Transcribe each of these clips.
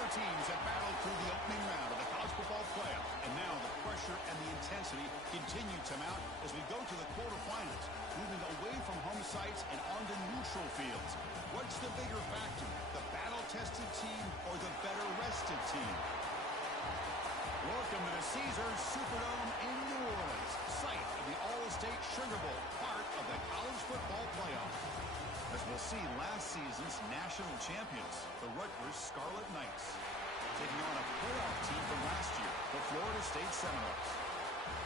Four teams have battled through the opening round of the college football playoff, and now the pressure and the intensity continue to mount as we go to the quarterfinals, moving away from home sites and onto neutral fields. What's the bigger factor, the battle-tested team or the better-rested team? Welcome to the Caesars Superdome in New Orleans, site of the AllState Sugar Bowl, part of the college football playoff. As we'll see, last season's national champions, the Rutgers Scarlet Knights, taking on a playoff team from last year, the Florida State Seminoles.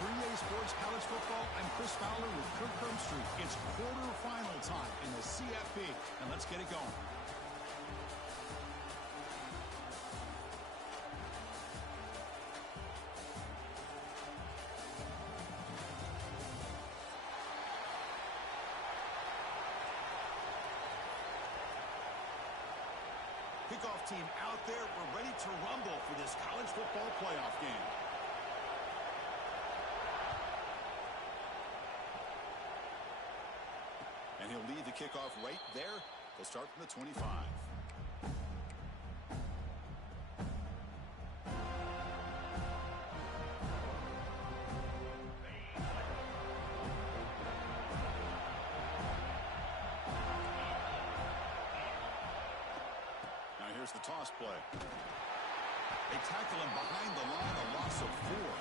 For EA Sports College Football, I'm Chris Fowler with Kirk Hermstreet. It's quarterfinal time in the CFP, and let's get it going. Kickoff team out there. We're ready to rumble for this college football playoff game. And he'll lead the kickoff right there. He'll start from the 25. Here's the toss play. They tackle him behind the line, a loss of 4.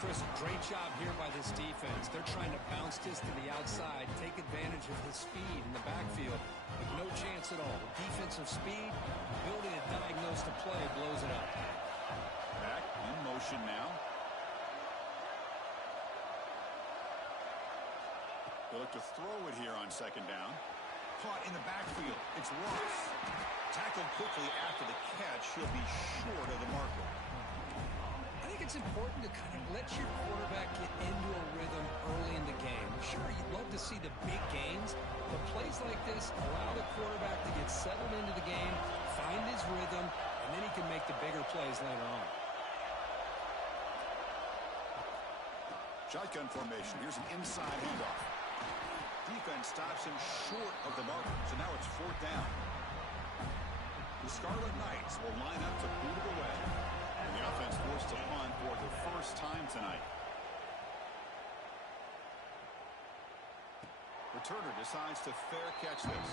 Chris, great job here by this defense. They're trying to bounce this to the outside, take advantage of his speed in the backfield, but no chance at all. Defensive speed, ability to diagnose the play, blows it up. Back in motion now. They look to throw it here on second down. Caught in the backfield. It's Ross. Tackled quickly after the catch. He'll be short of the marker. I think it's important to kind of let your quarterback get into a rhythm early in the game. Sure, you'd love to see the big gains, but plays like this allow the quarterback to get settled into the game, find his rhythm, and then he can make the bigger plays later on. Shotgun formation. Here's an inside handoff. Defense stops him short of the marker, so now it's fourth down. The Scarlet Knights will line up to boot it away. And the offense forced to punt for the first time tonight. Returner decides to fair catch this.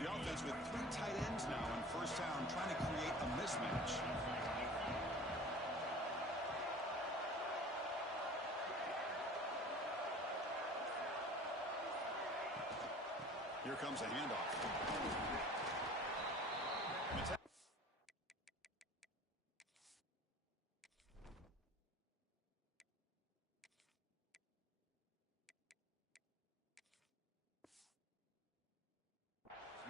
The offense with 3 tight ends now in first down, trying to create a mismatch. Here comes a handoff.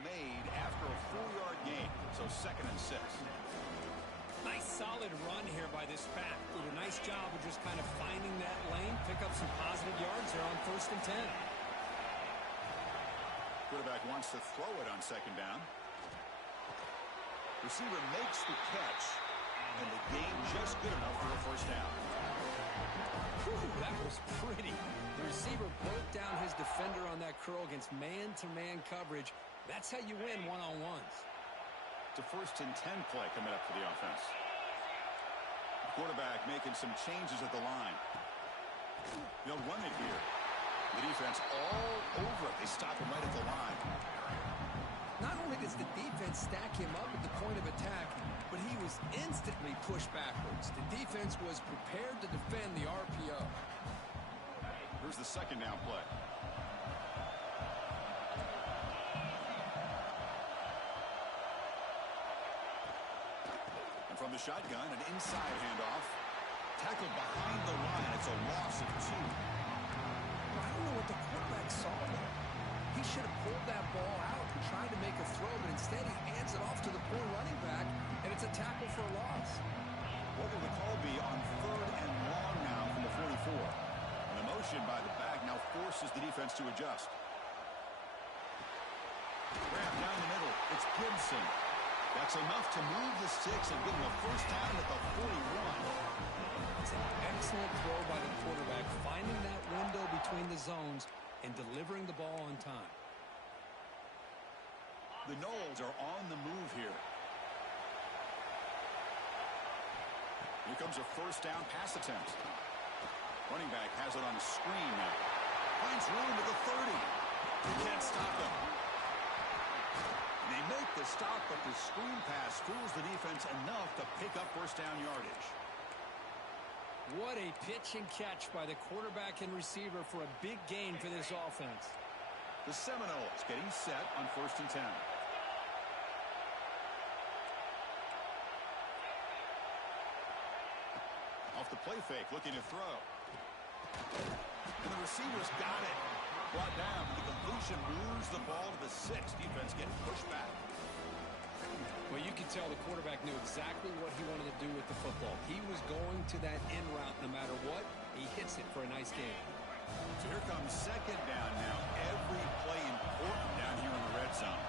Made after a 4-yard gain, so 2nd and 6. Nice solid run here by this back. Did a nice job of just kind of finding that lane, pick up some positive yards there on 1st and 10. Quarterback wants to throw it on 2nd down. Receiver makes the catch, and the gain just good enough for a first down. Whew, that was pretty. The receiver broke down his defender on that curl against man-to-man coverage. That's how you win one-on-ones. It's a 1st and 10 play coming up for the offense. Quarterback making some changes at the line. They'll run it here. The defense all over it. They stop him right at the line. Not only does the defense stack him up at the point of attack, but he was instantly pushed backwards. The defense was prepared to defend the RPO. Here's the 2nd down play. And from the shotgun, an inside handoff. Tackled behind the line. It's a loss of 2. I don't know what the quarterback saw there. He should have pulled that ball out and tried to make a throw, but instead he hands it off to the poor running back, and it's a tackle for a loss. What will the call be on 3rd and long now from the 44? And the motion by the back now forces the defense to adjust. Grab down the middle. It's Gibson. That's enough to move the sticks and give them a first down at the 41. It's an excellent throw by the quarterback, finding that window between the zones and delivering the ball on time. The Noles are on the move here. Here comes a first down pass attempt. Running back has it on a screen now. Finds room at the 30. You can't stop him. They make the stop, but the screen pass fools the defense enough to pick up first down yardage. What a pitch and catch by the quarterback and receiver for a big gain for this offense. The Seminoles getting set on 1st and 10. Off the play fake, looking to throw. And the receiver's got it. Brought down. The completion moves the ball to the 6. Defense getting pushed back. Well, you could tell the quarterback knew exactly what he wanted to do with the football. He was going to that end route no matter what. He hits it for a nice gain. So here comes 2nd down now. Every play important down here in the red zone.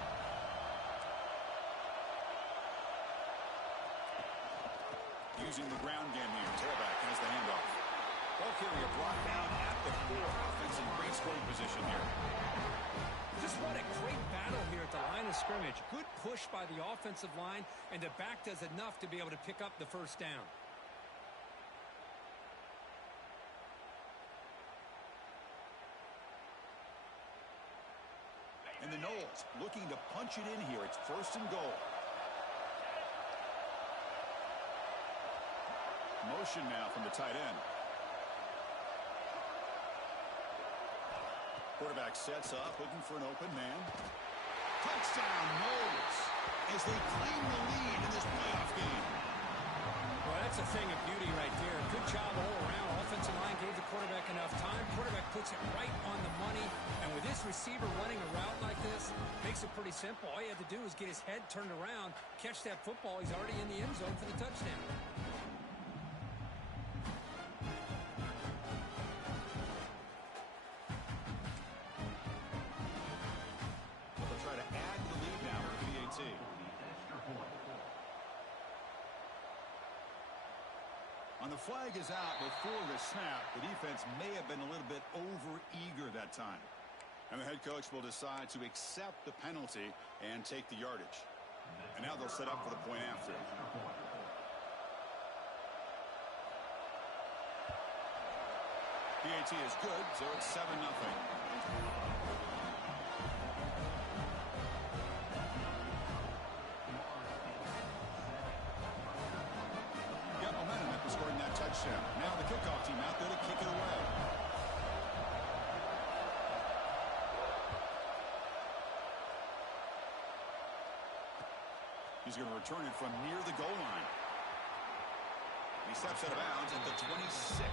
Using the ground game here. Tailback has the handoff. Ball carrier brought down at the 4. Offense in great scoring position here. Just what a great battle here at the line of scrimmage. Good push by the offensive line, and the back does enough to be able to pick up the first down. And the Noles looking to punch it in here. It's 1st and goal. Motion now from the tight end. Quarterback sets up, looking for an open man. Touchdown, Noles, as they claim the lead in this playoff game. Well, that's a thing of beauty right there. Good job all around. Offensive line gave the quarterback enough time. Quarterback puts it right on the money. And with this receiver running a route like this, makes it pretty simple. All you had to do is get his head turned around, catch that football. He's already in the end zone for the touchdown. On the flag is out before the snap. The defense may have been a little bit over-eager that time. And the head coach will decide to accept the penalty and take the yardage. And now they'll set up for the point after. PAT is good, so it's 7-0. Scoring that touchdown. Now the kickoff team out there to kick it away. He's going to return it from near the goal line. He steps out of bounds at the 26.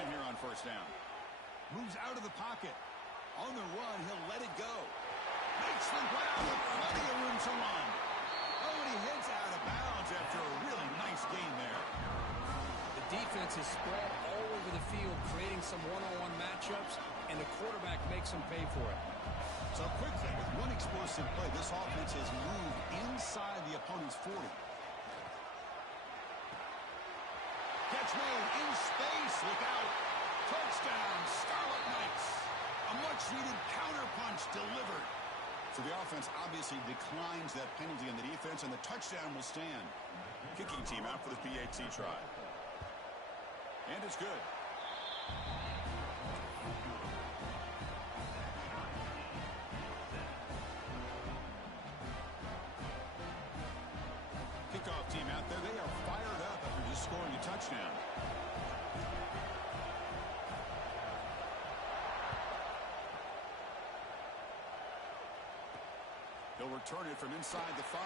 Here on 1st down. Moves out of the pocket. On the run, he'll let it go. Makes the ground with plenty of room to run. Oh, and he heads out of bounds after a really nice gain there. The defense is spread all over the field, creating some one-on-one matchups, and the quarterback makes them pay for it. So quickly, with one explosive play, this offense has moved inside the opponent's 40. Catch made in space. Look out. Touchdown, Scarlet Knights. A much-needed counterpunch delivered. So the offense obviously declines that penalty on the defense, and the touchdown will stand. Kicking team out for the PAT try. And it's good. Kickoff team out there. They are fired up after just scoring a touchdown. He'll return it from inside the 5.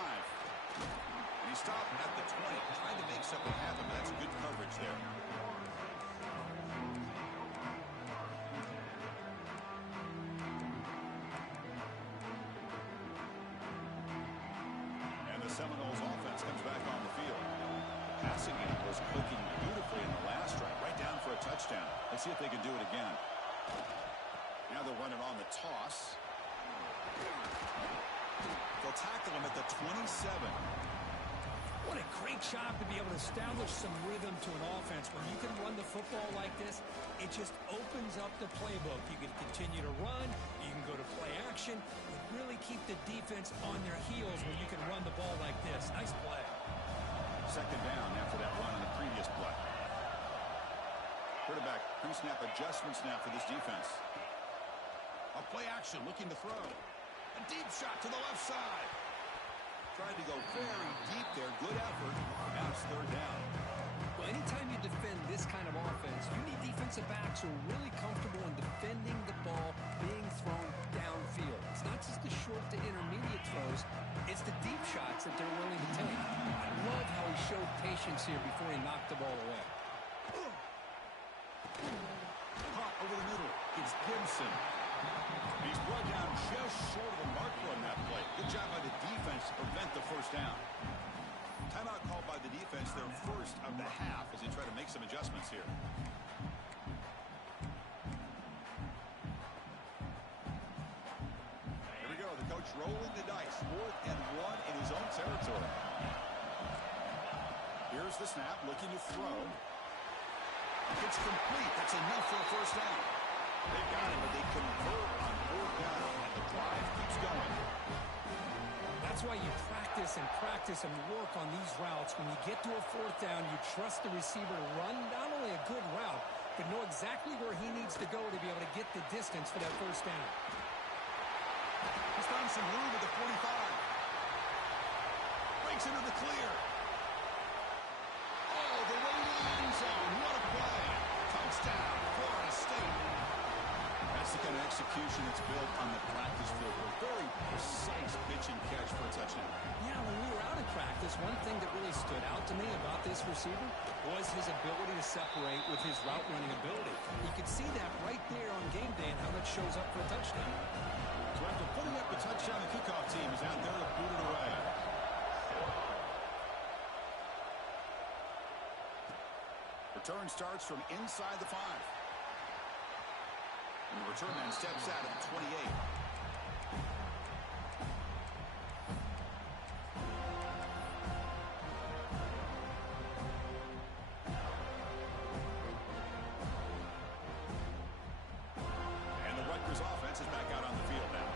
And he stopped at the 20, trying to make something happen, but that's good coverage there. Seminoles offense comes back on the field. Passing game was clicking beautifully in the last drive, right down for a touchdown. Let's see if they can do it again. Now they're running on the toss. They'll tackle him at the 27. What a great job to be able to establish some rhythm to an offense. When you can run the football like this, it just opens up the playbook. You can continue to run, you can go to play action, and really keep the defense on their heels when you can run the ball like this. Nice play. Second down after that run in the previous play. Quarterback pre-snap adjustment snap for this defense. A play action looking to throw. A deep shot to the left side. Tried to go very deep there. Good effort. Now it's third down. Well, anytime you defend this kind of offense, you need defensive backs who are really comfortable in defending the ball being thrown downfield. It's not just the short to intermediate throws. It's the deep shots that they're willing to take. I love how he showed patience here before he knocked the ball away. Caught over the middle. It's Gibson. He's brought down just short of the marker on that play. Good job by the defense to prevent the first down. Timeout called by the defense, their first of the half, as they try to make some adjustments here. Here we go. The coach rolling the dice. 4th and 1 in his own territory. Here's the snap, looking to throw. It's complete. That's enough for a first down. They've got it, but they convert on 4th down, and the drive keeps going. That's why you practice and work on these routes. When you get to a 4th down, you trust the receiver to run not only a good route, but know exactly where he needs to go to be able to get the distance for that first down. He's found some room at the 45. Breaks into the clear. Oh, the way to the end zone. What a play. Touchdown, Florida State. That's the kind of execution that's built on the practice field. A very precise pitch and catch for a touchdown. Yeah, when we were out in practice, one thing that really stood out to me about this receiver was his ability to separate with his route running ability. You could see that right there on game day and how that shows up for a touchdown. So after putting up the touchdown, the kickoff team is out there to boot it away. Return starts from inside the 5. And the return man steps out at the 28. And the Rutgers offense is back out on the field now.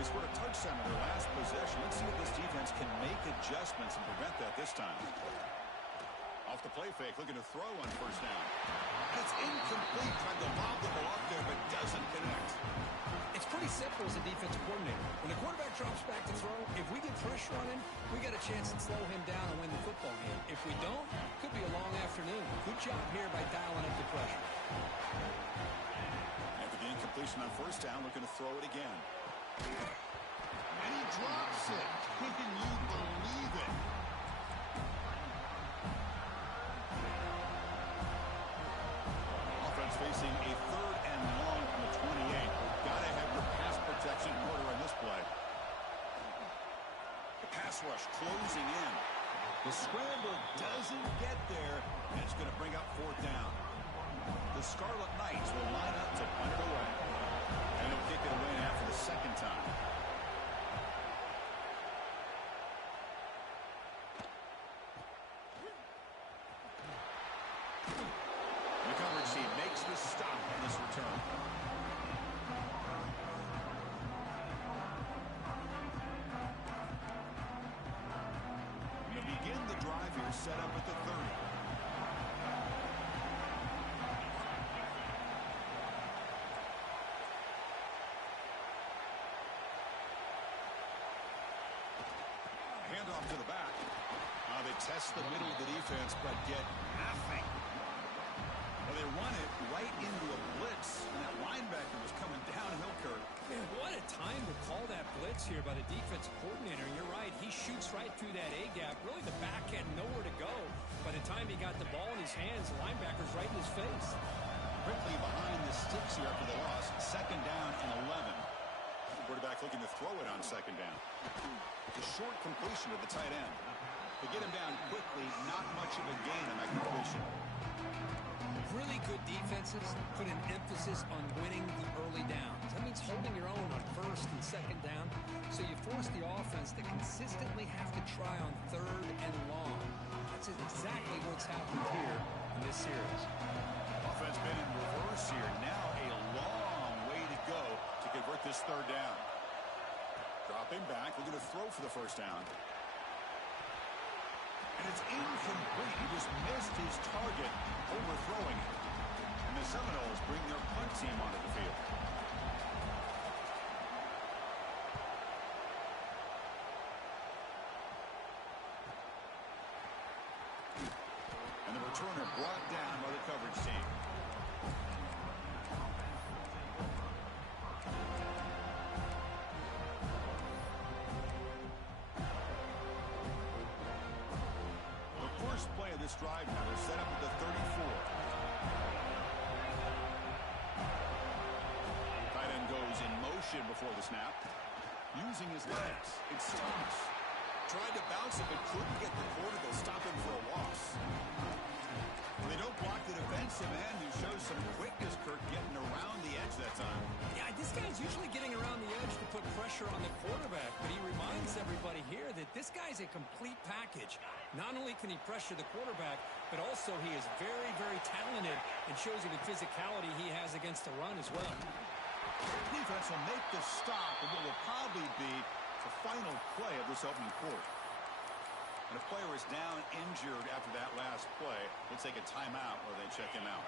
They scored a touchdown in their last possession. Let's see if this defense can make adjustments and prevent that this time. Off the play fake, looking to throw on first down. And it's incomplete. Tried to lob the ball up there, but doesn't connect. It's pretty simple as a defensive coordinator. When the quarterback drops back to throw, if we get pressure on him, we got a chance to slow him down and win the football game. If we don't, it could be a long afternoon. Good job here by dialing up the pressure. After the incompletion on first down, looking to throw it again. And he drops it. Can you believe it? Facing a 3rd and long from the 28. Gotta have your pass protection in order on this play. The pass rush closing in. The scramble doesn't get there, and it's going to bring up 4th down. The Scarlet Knights will line up to punt it away. And they'll kick it away now for the second time. Makes the stop on this return. To begin the drive here, set up at the 30. Handoff to the back. They test the middle of the defense, but get nothing. Well, they run it right into a blitz, and that linebacker was coming downhill, Kurt. Man, what a time to call that blitz here by the defensive coordinator. And you're right, he shoots right through that A-gap. Really, the back had nowhere to go. By the time he got the ball in his hands, the linebacker's right in his face. Quickly behind the sticks here after the loss. 2nd down and 11. The quarterback looking to throw it on second down. It's a short completion to the tight end. They get him down quickly, not much of a gain on that completion. Really good defenses put an emphasis on winning the early downs. That means holding your own on first and second down, so you force the offense to consistently have to try on third and long. That's exactly what's happened here in this series. Offense been in reverse here. Now a long way to go to convert this third down. Dropping back, looking to throw for the first down. And it's incomplete. He just missed his target, overthrowing it. And the Seminoles bring their punt team onto the field. And the returner brought down by the coverage team. First play of this drive now. They're set up at the 34. Tight end goes in motion before the snap. Using his legs. It's Thomas. Tried to bounce it, but couldn't get the corner to stop him for a loss. They don't block the defensive end, who shows some quickness, Kirk, getting around the edge that time. Yeah, this guy's usually getting around the edge to put pressure on the quarterback, but he reminds everybody here that this guy's a complete package. Not only can he pressure the quarterback, but also he is very, very talented and shows you the physicality he has against the run as well. Defense will make the stop, and what will probably be the final play of this opening quarter. And a player is down injured after that last play. They take a timeout or they check him out.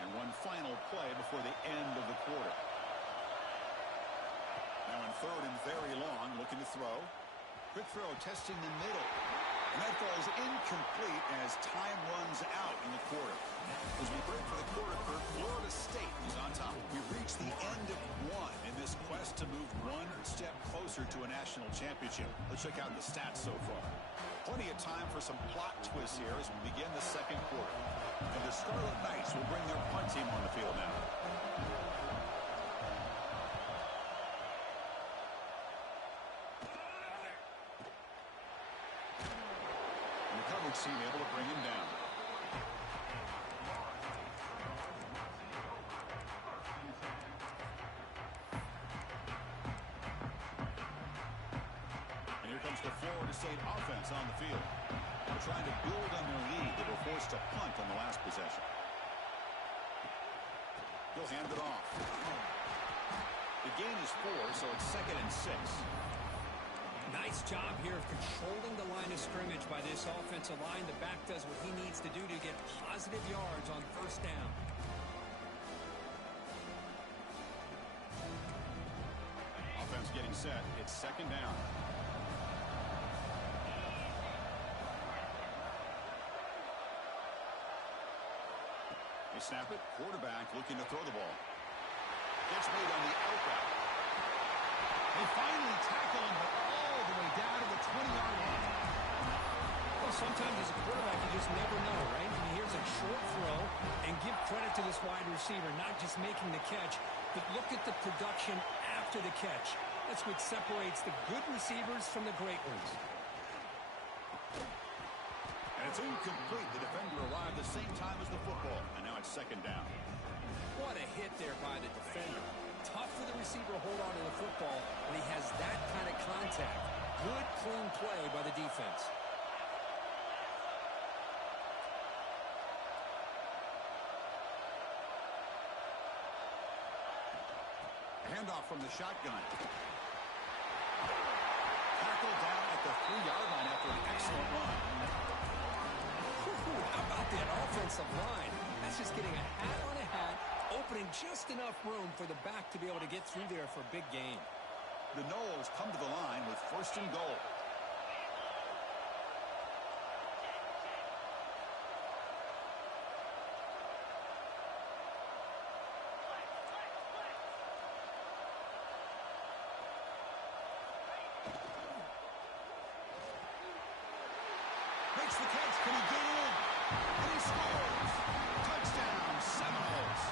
And one final play before the end of the quarter. Now in third and very long, looking to throw. Quick throw, testing the middle. And that falls incomplete as time runs out in the quarter. As we break for the quarter, Florida State is on top. We've reached the end of one in this quest to move one step closer to a national championship. Let's check out the stats so far. Plenty of time for some plot twists here as we begin the second quarter. And the Scarlet Knights will bring their punt team on the field now. And the coverage team able to bring him down. And here comes the Florida State offense on the field. They're trying to build on their lead. They were forced to punt on the last possession. He'll hand it off. The gain is 4, so it's 2nd and 6. Nice job here of controlling the line of scrimmage by this offensive line. The back does what he needs to do to get positive yards on first down. Offense getting set. It's 2nd down. They snap it. Quarterback looking to throw the ball. Gets made on the outback. They finally tackle him all the way down to the 20-yard line. Well, sometimes as a quarterback, you just never know, right? I mean, here's a short throw, and give credit to this wide receiver, not just making the catch, but look at the production after the catch. That's what separates the good receivers from the great ones. And it's incomplete. The defender arrived the same time as the football, and now it's 2nd down. What a hit there by the defender. Tough for the receiver to hold on to the football when he has that kind of contact. Good, clean play by the defense. Handoff from the shotgun. Tackled down at the 3-yard line after an excellent run. How about that offensive line? That's just getting a hat on a hat, opening just enough room for the back to be able to get through there for a big gain. The Noles come to the line with 1st and goal. Makes the catch. Can he get in? And he scores. Touchdown, Seminoles.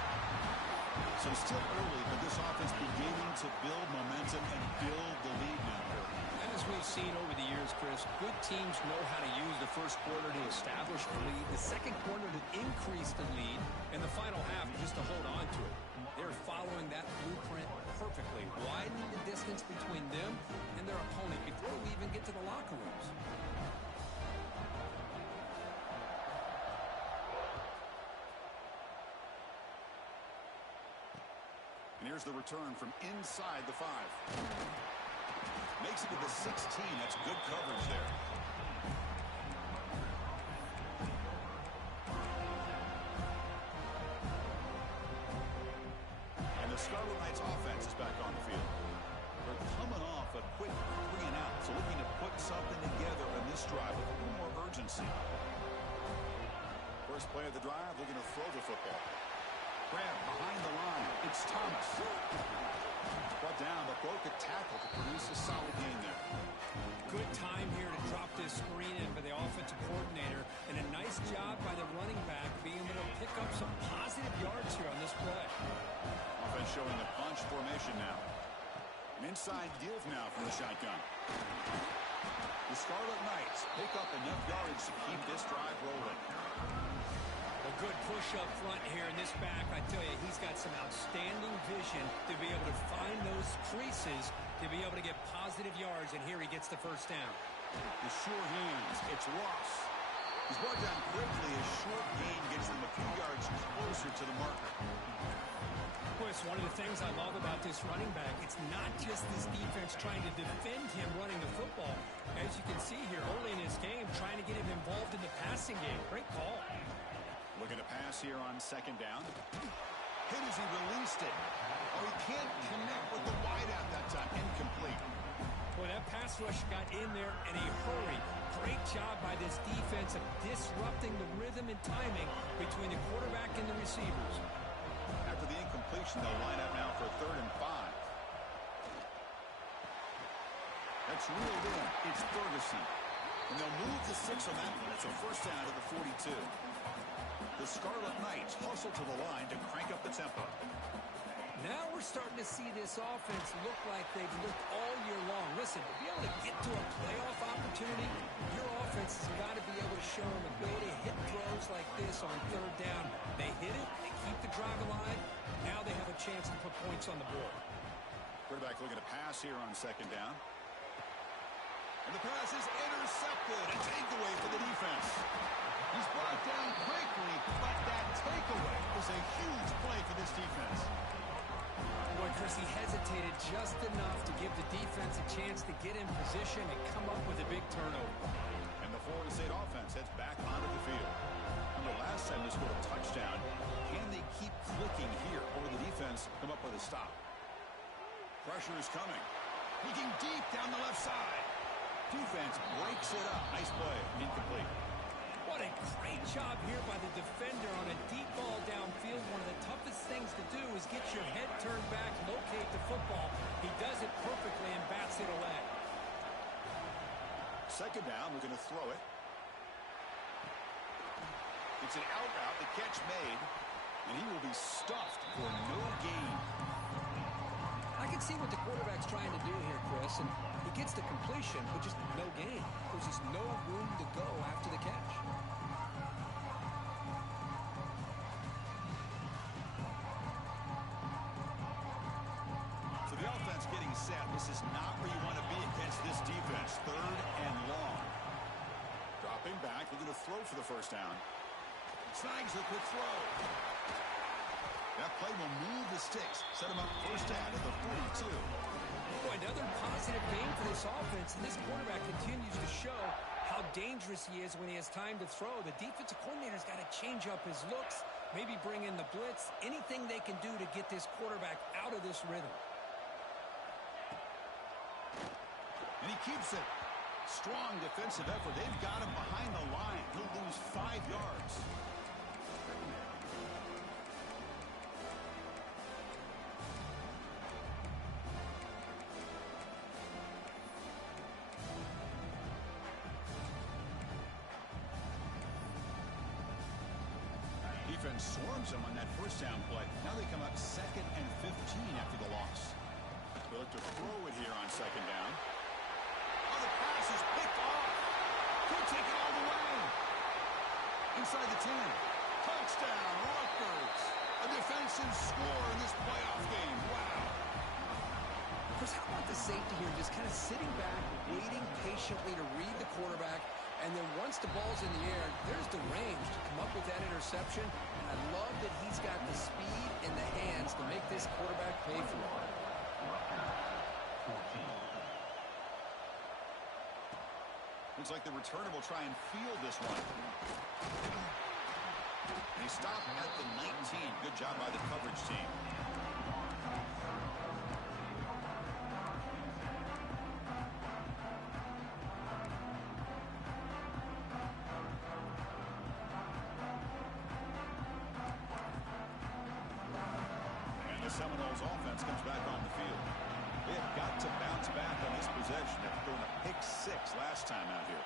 So still early, but this offense beginning to build momentum and build the lead now. As we've seen over the years, Chris, good teams know how to use the first quarter to establish the lead, the second quarter to increase the lead, and the final half just to hold on to it. They're following that blueprint perfectly, widening the distance between them and their opponent before we even get to the locker rooms. And here's the return from inside the 5. Makes it to the 16. That's good coverage there. And the Scarlet Knights offense is back on the field. They're coming off a quick 3 and out, so looking to put something together on this drive with a little more urgency. First play of the drive, looking to throw the football. Grab behind the line. It's Thomas. Brought down, but broke a tackle to produce a solid gain there. Good time here to drop this screen in for the offensive coordinator, and a nice job by the running back being able to pick up some positive yards here on this play. Offense showing a bunch formation now. An inside deal now from the shotgun. The Scarlet Knights pick up enough yardage to keep this drive rolling. A good push up front here in this back. I tell you, he's got some outstanding vision to be able to find those creases, to be able to get positive yards, and here he gets the first down. The sure hands. It's Ross. He's brought down quickly. A short gain gets them a few yards closer to the marker. Chris, one of the things I love about this running back, it's not just this defense trying to defend him running the football. As you can see here early in this game, trying to get him involved in the passing game. Great call. Looking to pass here on second down. Hit as he released it. Oh, he can't connect with the wideout that time. Incomplete. Boy, that pass rush got in there in a hurry. Great job by this defense of disrupting the rhythm and timing between the quarterback and the receivers. After the incompletion, they'll line up now for 3rd and 5. That's reeled in. It's Ferguson. And they'll move the 6 on that one. It's a first down to the 42. The Scarlet Knights hustle to the line to crank up the tempo. Now we're starting to see this offense look like they've looked all year long. Listen, to be able to get to a playoff opportunity, your offense has got to be able to show an ability to hit throws like this on 3rd down. They hit it, they keep the drive alive. Now they have a chance to put points on the board. Quarterback looking to pass here on second down. And the pass is intercepted. A takeaway for the defense. He's brought down quickly, but that takeaway is a huge play for this defense. Boy, Chris, he hesitated just enough to give the defense a chance to get in position and come up with a big turnover. And the Florida State offense heads back onto the field. Remember, last time they scored a touchdown. Can they keep clicking here, or will the defense come up with a stop? Pressure is coming. Peeking deep down the left side. Defense breaks it up. Nice play. Incomplete. What a great job here by the defender on a deep ball downfield. One of the toughest things to do is get your head turned back, locate the football. He does it perfectly and bats it away. Second down, we're going to throw it. It's an out route, the catch made, and he will be stuffed for no gain. I can see what the quarterback's trying to do here, Chris, and he gets the completion, but just no gain. There's just no room to go after the catch. So the offense getting set. This is not where you want to be against this defense. 3rd and long. Dropping back, looking to throw for the first down. Snags a quick throw. That play will move the sticks. Set him up first down at the 42. Boy, another positive gain for this offense, and this quarterback continues to show how dangerous he is when he has time to throw. The defensive coordinator's got to change up his looks, maybe bring in the blitz, anything they can do to get this quarterback out of this rhythm. And he keeps it. Strong defensive effort. They've got him behind the line. He'll lose 5 yards. Defense swarming challenged them on that first down play. Now they come up 2nd and 15 after the loss. They look to throw it here on 2nd down. Oh, the pass is picked off. Could take it all the way. Inside the 10. Touchdown, Rutgers. A defensive score in this playoff game. Wow. Chris, how about the safety here just kind of sitting back, waiting patiently to read the quarterback, and then once the ball's in the air, there's the range to come up with that interception. And I love that he's got the speed and the hands to make this quarterback pay for it. Looks like the returner will try and field this one. They stop at the 19. Good job by the coverage team. Seminoles offense comes back on the field. They have got to bounce back on this possession after throwing a pick 6 last time out here.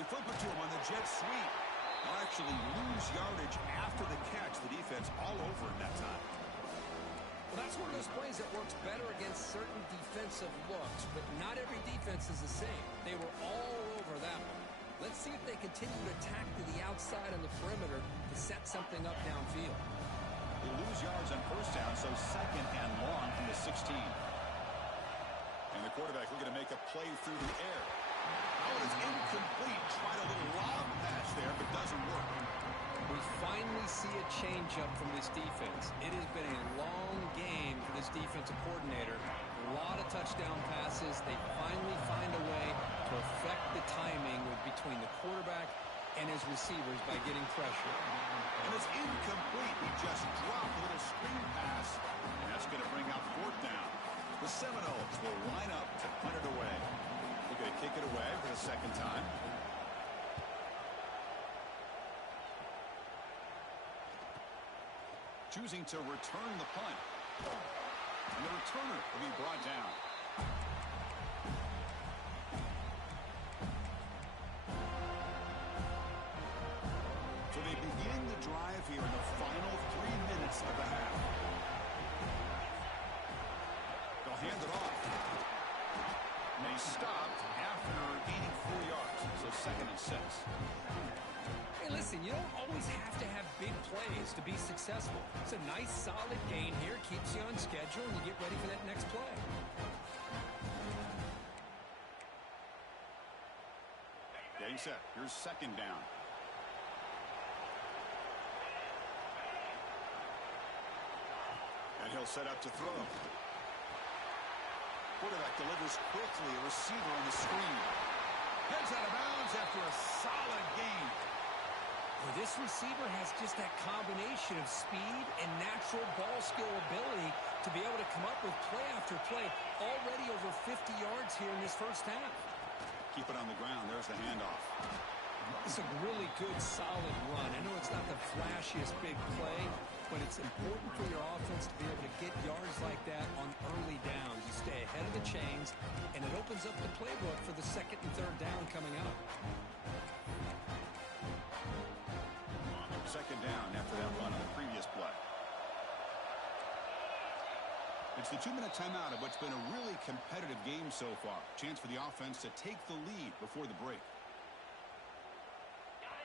They flip it to him on the jet sweep. They'll actually lose yardage after the catch. The defense all over him that time. Well, that's one of those plays that works better against certain defensive looks, but not every defense is the same. They were all over that one. Let's see if they continue to attack to the outside on the perimeter to set something up downfield. They lose yards on first down, so 2nd and long from the 16. And the quarterback looking to make a play through the air. Oh, it is incomplete. Tried a little lob pass there, but doesn't work. We finally see a change-up from this defense. It has been a long game for this defensive coordinator. A lot of touchdown passes. They finally find a way to affect the timing between the quarterback and his receivers by getting pressure. And it's incomplete. He just dropped a little screen pass, and that's going to bring out 4th down. The Seminoles will line up to punt it away. They're going to kick it away for the 2nd time. Choosing to return the punt. And the returner will be brought down. So they begin the drive here in the final 3 minutes of the half. They'll hand it off. And they stopped after gaining 4 yards. So 2nd and 6. Hey, listen, you don't always have to have big plays to be successful. It's a nice, solid gain here. Keeps you on schedule, and you get ready for that next play. Getting set. Here's 2nd down. And he'll set up to throw. Quarterback delivers quickly. A receiver on the screen. Heads out of bounds after a solid gain. Well, this receiver has just that combination of speed and natural ball skill ability to be able to come up with play after play. Already over 50 yards here in this first half. Keep it on the ground. There's the handoff. It's a really good, solid run. I know it's not the flashiest big play, but it's important for your offense to be able to get yards like that on early downs. You stay ahead of the chains, and it opens up the playbook for the 2nd and 3rd down coming up. 2nd down after that run on the previous play. It's the 2-minute timeout of what's been a really competitive game so far. Chance for the offense to take the lead before the break.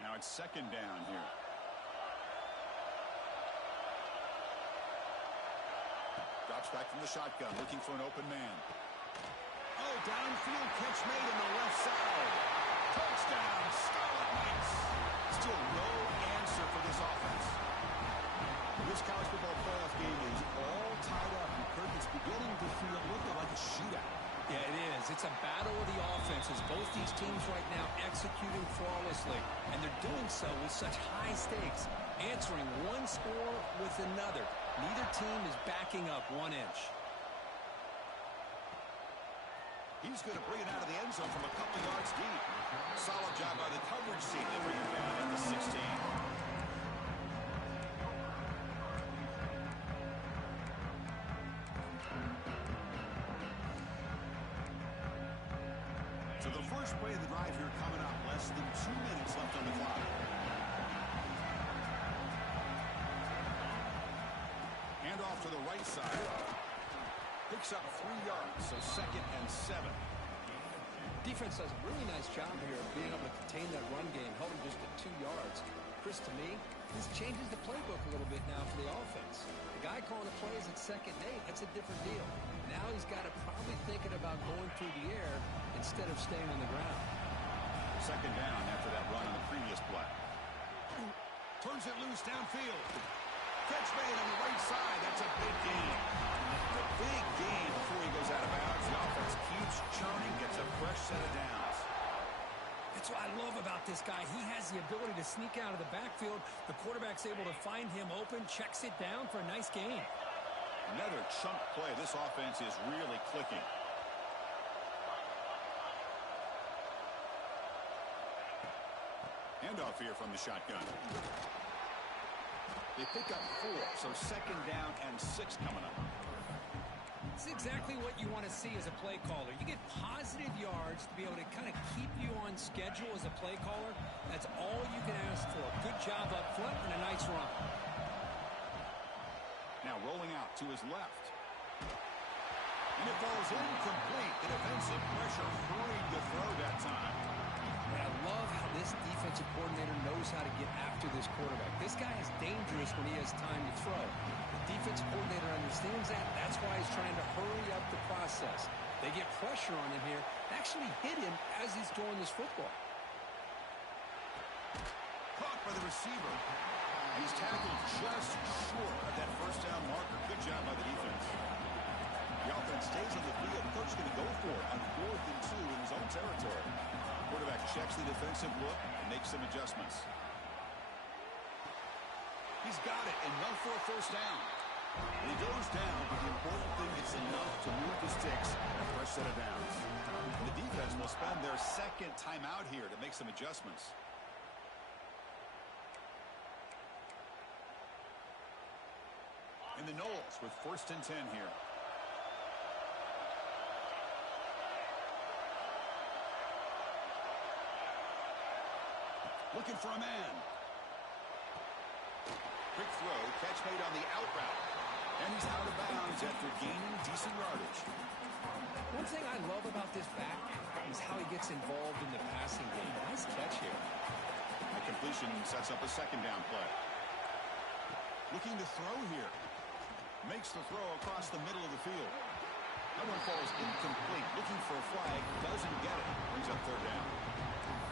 Now it's 2nd down here. Drops back from the shotgun, looking for an open man. Oh, downfield catch made on the left side. Touchdown, Scarlet Knights. Still no answer for this offense. This college football playoff game is all tied up, and Kirk, it's beginning to feel a little bit like a shootout. Yeah, it is. It's a battle of the offenses. Both these teams right now executing flawlessly, and they're doing so with such high stakes, answering one score with another. Neither team is backing up 1 inch. He's going to bring it out of the end zone from a couple yards deep. Solid job by the coverage team to bring it down at the 16. So the first play of the drive here coming up. Less than 2 minutes left on the clock. Handoff to the right side. Picks up 3 yards, so 2nd and 7. Defense does a really nice job here of being able to contain that run game, held him just at 2 yards. Chris, to me, this changes the playbook a little bit now for the offense. The guy calling the plays at 2nd and 8, that's a different deal. Now he's got to probably thinking about going through the air instead of staying on the ground. 2nd down after that run on the previous play. Turns it loose downfield. Catch made on the right side. That's a big gain. A big gain before he goes out of bounds. The offense keeps churning, gets a fresh set of downs. That's what I love about this guy. He has the ability to sneak out of the backfield. The quarterback's able to find him open, checks it down for a nice gain. Another chunk play. This offense is really clicking. Handoff here from the shotgun. They pick up 4, so 2nd down and 6 coming up. It's exactly what you want to see as a play caller. You get positive yards to be able to kind of keep you on schedule as a play caller. That's all you can ask for. Good job up front and a nice run. Now rolling out to his left. And it falls incomplete. The defensive pressure hurried the throw that time. And I love how this defensive coordinator knows how to get after this quarterback. This guy is dangerous when he has time to throw. The defensive coordinator understands that. That's why he's trying to hurry up the process. They get pressure on him here. Actually hit him as he's throwing this football. Caught by the receiver. He's tackled just short of that 1st down marker. Good job by the defense. The offense stays on the field. The coach is going to go for it on 4th and 2 in his own territory. Quarterback checks the defensive look and makes some adjustments. He's got it, and enough for a 1st down. He goes down, but the important thing is enough to move the sticks and a fresh set of downs. The defense will spend their 2nd timeout here to make some adjustments. And the Knowles with 1st and 10 here. Looking for a man. Quick throw, catch made on the out route. And he's out of bounds after gaining decent yardage. One thing I love about this back is how he gets involved in the passing game. Nice catch here. The completion sets up a 2nd down play. Looking to throw here. Makes the throw across the middle of the field. That one falls incomplete. Looking for a flag. Doesn't get it. Brings up 3rd down.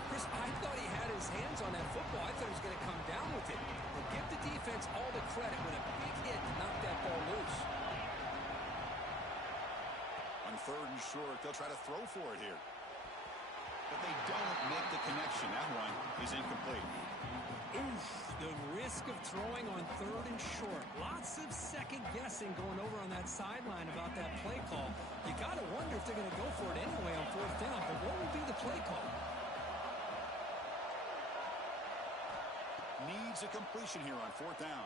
Chris, I thought he had his hands on that football. I thought he was going to come down with it. But give the defense all the credit with a big hit to knock that ball loose. On 3rd and short, they'll try to throw for it here. But they don't make the connection. That one is incomplete. Oof, the risk of throwing on 3rd and short. Lots of second guessing going over on that sideline about that play call. You got to wonder if they're going to go for it anyway on 4th down. But what would be the play call? Needs a completion here on 4th down.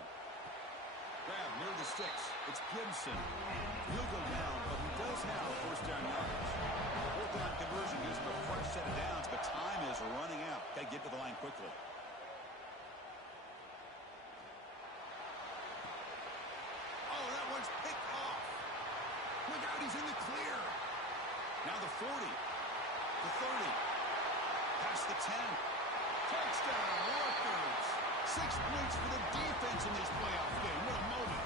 Grab near the sticks. It's Gibson. He'll go down, but he does have 1st down yardage. 4th down conversion gives him a fresh set of downs, but time is running out. Got to get to the line quickly. Oh, that one's picked off. Look out, he's in the clear. Now the 40. The 30. Past the 10. Touchdown, Rutgers. 6 points for the defense in this playoff game. What a moment.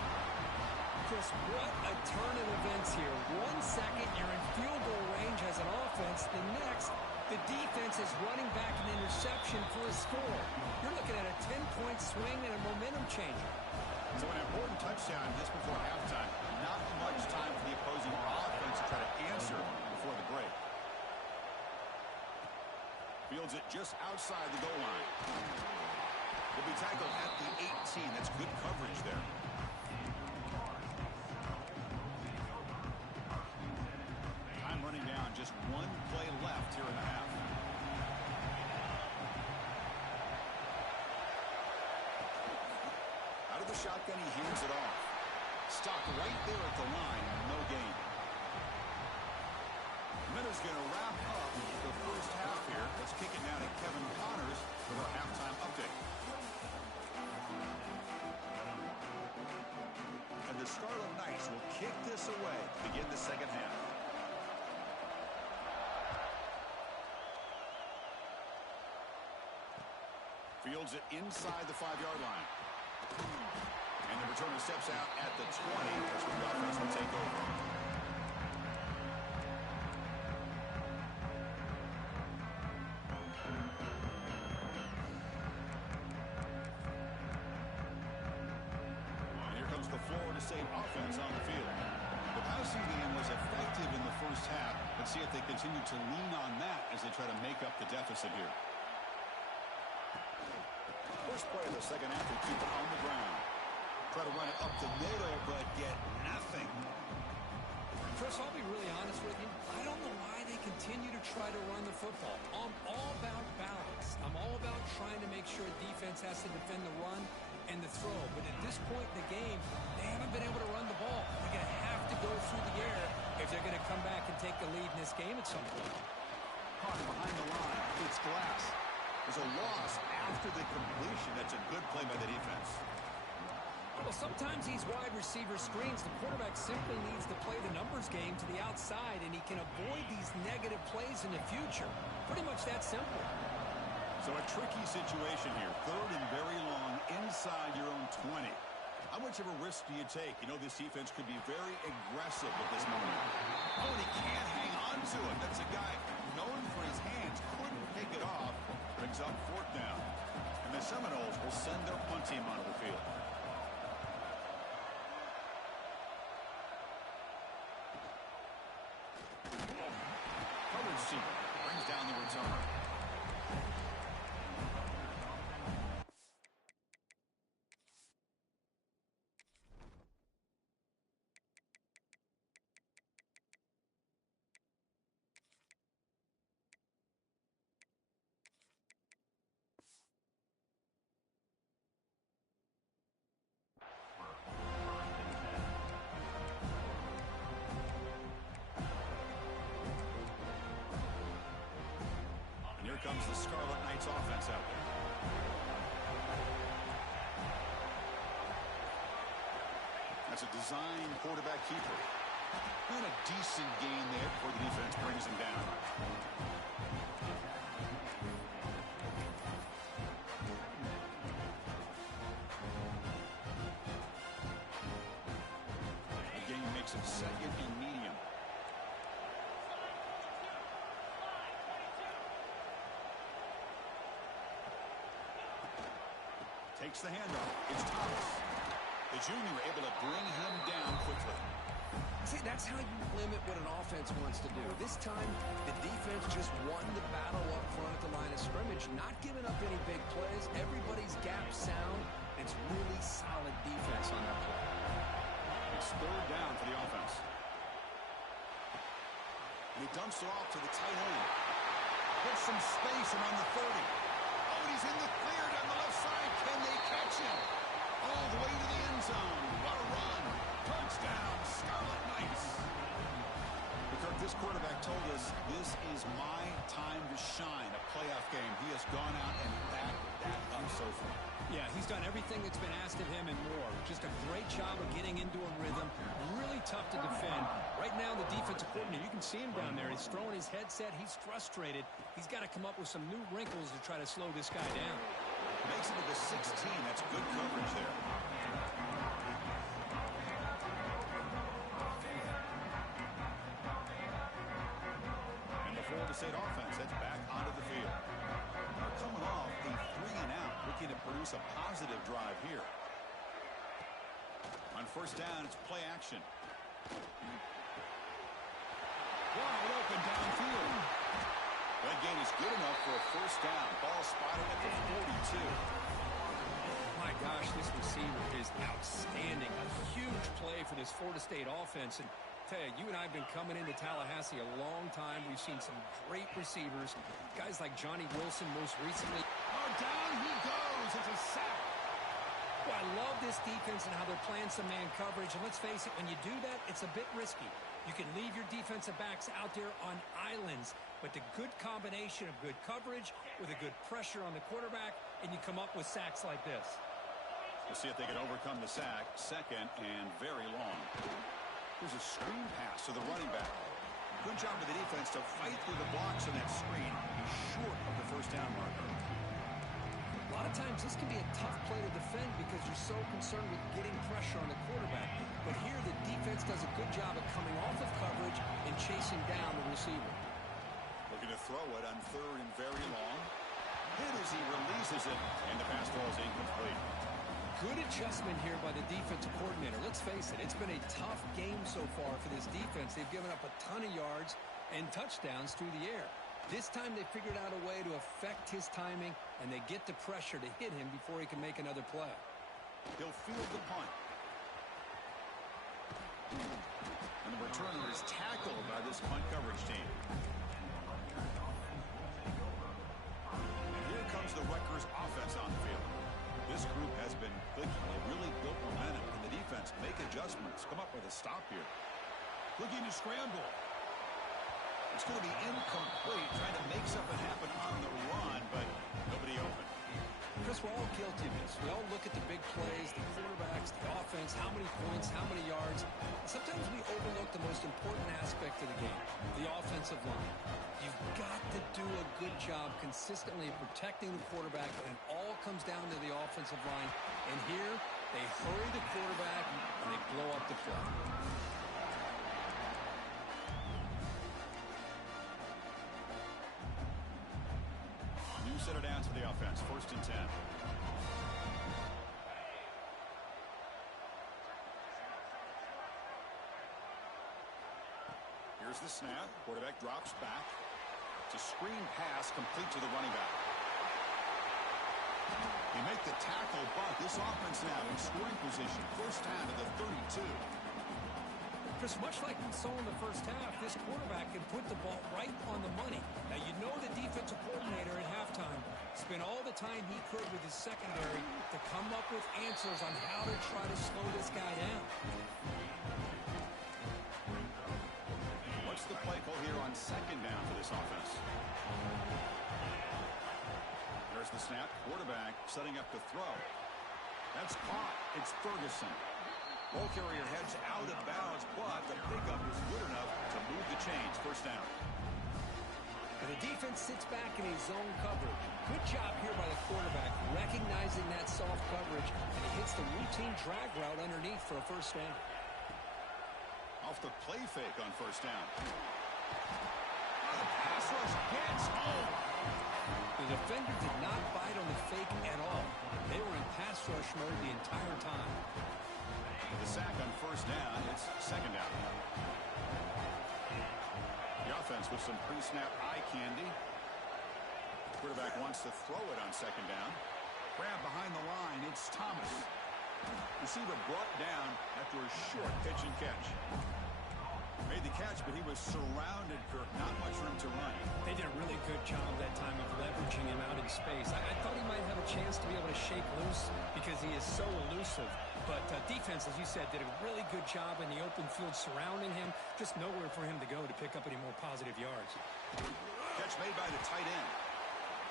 Chris, what a turn of events here. 1 second, you're in field goal range as an offense. The next, the defense is running back an interception for a score. You're looking at a 10-point swing and a momentum changer. So an important touchdown just before halftime. Not much time for the opposing offense to try to answer before the break. Fields it just outside the goal line. He'll be tackled at the 18. That's good coverage there. Time running down. Just 1 play left here in the half. Out of the shotgun, he hands it off. Stopped right there at the line. No gain. Minner's going to wrap up the 1st half here. Let's kick it down to Kevin Connors for our halftime update. And the start points away to begin the second half. Fields it inside the 5-yard line. And the returner steps out at the 20. That's where the offense will take over. And here comes the Florida State offense on the field. The passing game was effective in the first half. Let's see if they continue to lean on that as they try to make up the deficit here. First play of the second half, they keep it on the ground. Try to run it up the middle, but get nothing. Chris, I'll be really honest with you. I don't know why they continue to try to run the football. I'm all about balance. I'm all about trying to make sure defense has to defend the run and the throw. But at this point in the game, they haven't been able to run the ball. They're going to have to go through the air if they're going to come back and take the lead in this game at some point. Caught behind the line. It's Glass. There's a loss after the completion. That's a good play by the defense. Well, sometimes these wide receiver screens, the quarterback simply needs to play the numbers game to the outside, and he can avoid these negative plays in the future. Pretty much that simple. So a tricky situation here. Third and very long inside your own 20. How much of a risk do you take? You know, this defense could be very aggressive at this moment. Oh, and he can't hang on to it. That's a guy known for his hands. Couldn't pick it off. Brings up fourth down. And the Seminoles will send their punt team onto the field. Coverage team brings down the returner. Here comes the Scarlet Knights offense out there. That's a design quarterback keeper. And a decent gain there before the defense brings him down. The game makes it second and medium. Takes the handoff. It's Thomas. The junior able to bring him down quickly. See, that's how you limit what an offense wants to do. This time, the defense just won the battle up front at the line of scrimmage, not giving up any big plays. Everybody's gap sound. It's really solid defense on that play. It's third down for the offense. And he dumps it off to the tight end. Gets some space around the 30. Oh, and he's in the clear down the left side. Can they catch him? All the way to the end zone. What a run. Touchdown, Scarlet Knights. Kirk, this quarterback told us this is my time to shine, a playoff game. He has gone out and backed that up so far. Yeah, he's done everything that's been asked of him and more. Just a great job of getting into a rhythm. Really tough to defend. Right now, the defensive coordinator, you can see him down there. He's throwing his headset. He's frustrated. He's got to come up with some new wrinkles to try to slow this guy down. Makes it to the 16. That's good coverage there. And the Florida State offense heads back onto the field. Now coming off a 3-and-out, looking to produce a positive drive here. On first down, it's play action. Wide open downfield. That gain is good enough for a first down. Ball spotted at the 42. My gosh, this receiver is outstanding. A huge play for this Florida State offense. And tell you, you and I have been coming into Tallahassee a long time. We've seen some great receivers. Guys like Johnny Wilson most recently. Oh, down he goes. It's a sack. Well, I love this defense and how they're playing some man coverage. And let's face it, when you do that, it's a bit risky. You can leave your defensive backs out there on islands, but the good combination of good coverage with a good pressure on the quarterback, and you come up with sacks like this. We'll see if they can overcome the sack. Second and very long. Here's a screen pass to the running back. Good job of the defense to fight through the blocks on that screen. He's short of the first down marker. A lot of times this can be a tough play to defend because you're so concerned with getting pressure on the quarterback. But here the defense does a good job of coming off of coverage and chasing down the receiver. Looking to throw it on third and very long. Hit as he releases it, and the pass ball is incomplete. Good adjustment here by the defensive coordinator. Let's face it, it's been a tough game so far for this defense. They've given up a ton of yards and touchdowns through the air. This time they figured out a way to affect his timing, and they get the pressure to hit him before he can make another play. He'll field the punt. And the returner is tackled by this punt coverage team. And here comes the Rutgers offense on the field. This group has been clicking. They really built momentum. And the defense make adjustments. Come up with a stop here. Looking to scramble. It's going to be incomplete. Trying to make something happen on the run, but nobody open. Chris, we're all guilty of this. We all look at the big plays, the quarterbacks, the offense, how many points, how many yards. Sometimes we overlook the most important aspect of the game, the offensive line. You've got to do a good job consistently of protecting the quarterback, and it all comes down to the offensive line. And here, they hurry the quarterback, and they blow up the play. You set it down to the offense, 1st and 10. Here's the snap. Quarterback drops back. It's a screen pass complete to the running back. He make the tackle, but this offense now in scoring position. First down to the 32. Chris, much like we saw in the first half, this quarterback can put the ball right on the money. Now, you know the defensive coordinator at halftime spent all the time he could with his secondary to come up with answers on how to try to slow this guy down. What's the play call here on 2nd down for this offense? There's the snap. Quarterback setting up to throw. That's caught. It's Ferguson. Ball carrier heads out of bounds, but the pickup is good enough to move the chains. First down. And the defense sits back in his zone coverage. Good job here by the quarterback, recognizing that soft coverage, and he hits the routine drag route underneath for a first down. Off the play fake on first down. The pass rush gets home. The defender did not bite on the fake at all. They were in pass rush mode the entire time. The sack on first down. It's 2nd down. The offense with some pre-snap eye candy. Quarterback wants to throw it on 2nd down. Grab behind the line. It's Thomas. Receiver brought down after a short pitch and catch. Made the catch, but he was surrounded, Kirk. Not much room to run. They did a really good job that time of leveraging him out in space. I thought he might have a chance to be able to shake loose because he is so elusive. But defense, as you said, did a really good job in the open field surrounding him. Just nowhere for him to go to pick up any more positive yards. Catch made by the tight end.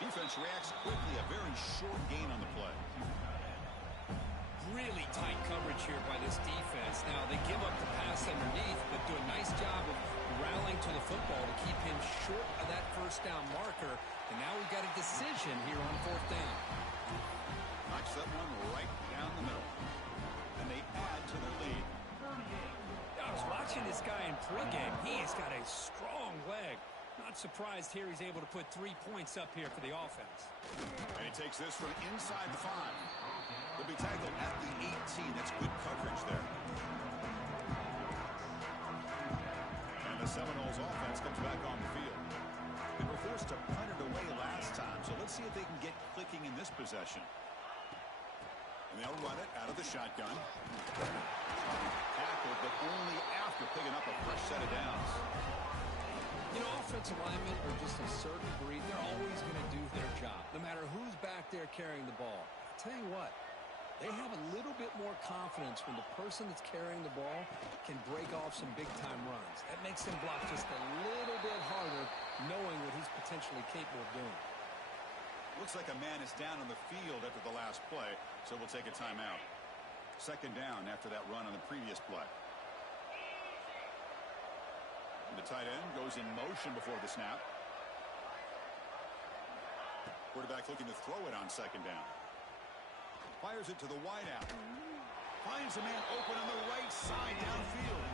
Defense reacts quickly. A very short gain on the play. Really tight coverage here by this defense. Now, they give up the pass underneath, but do a nice job of rallying to the football to keep him short of that first down marker. And now we've got a decision here on 4th down. Knocks that one right down the middle. And they add to their lead. I was watching this guy in pregame. He has got a strong leg. Not surprised here he's able to put 3 points up here for the offense. And he takes this from inside the 5. He'll be tackled at the 18. That's good coverage there. And the Seminoles offense comes back on the field. They were forced to punt it away last time, so let's see if they can get clicking in this possession. And they'll run it out of the shotgun. Tackled, but only after picking up a fresh set of downs. You know, offensive linemen are just a certain breed. They're always going to do their job, no matter who's back there carrying the ball. I'll tell you what, they have a little bit more confidence when the person that's carrying the ball can break off some big-time runs. That makes them block just a little bit harder, knowing what he's potentially capable of doing. Looks like a man is down on the field after the last play, so we'll take a timeout. 2nd down after that run on the previous play. And the tight end goes in motion before the snap. Quarterback looking to throw it on second down. Fires it to the wideout. Finds a man open on the right side downfield.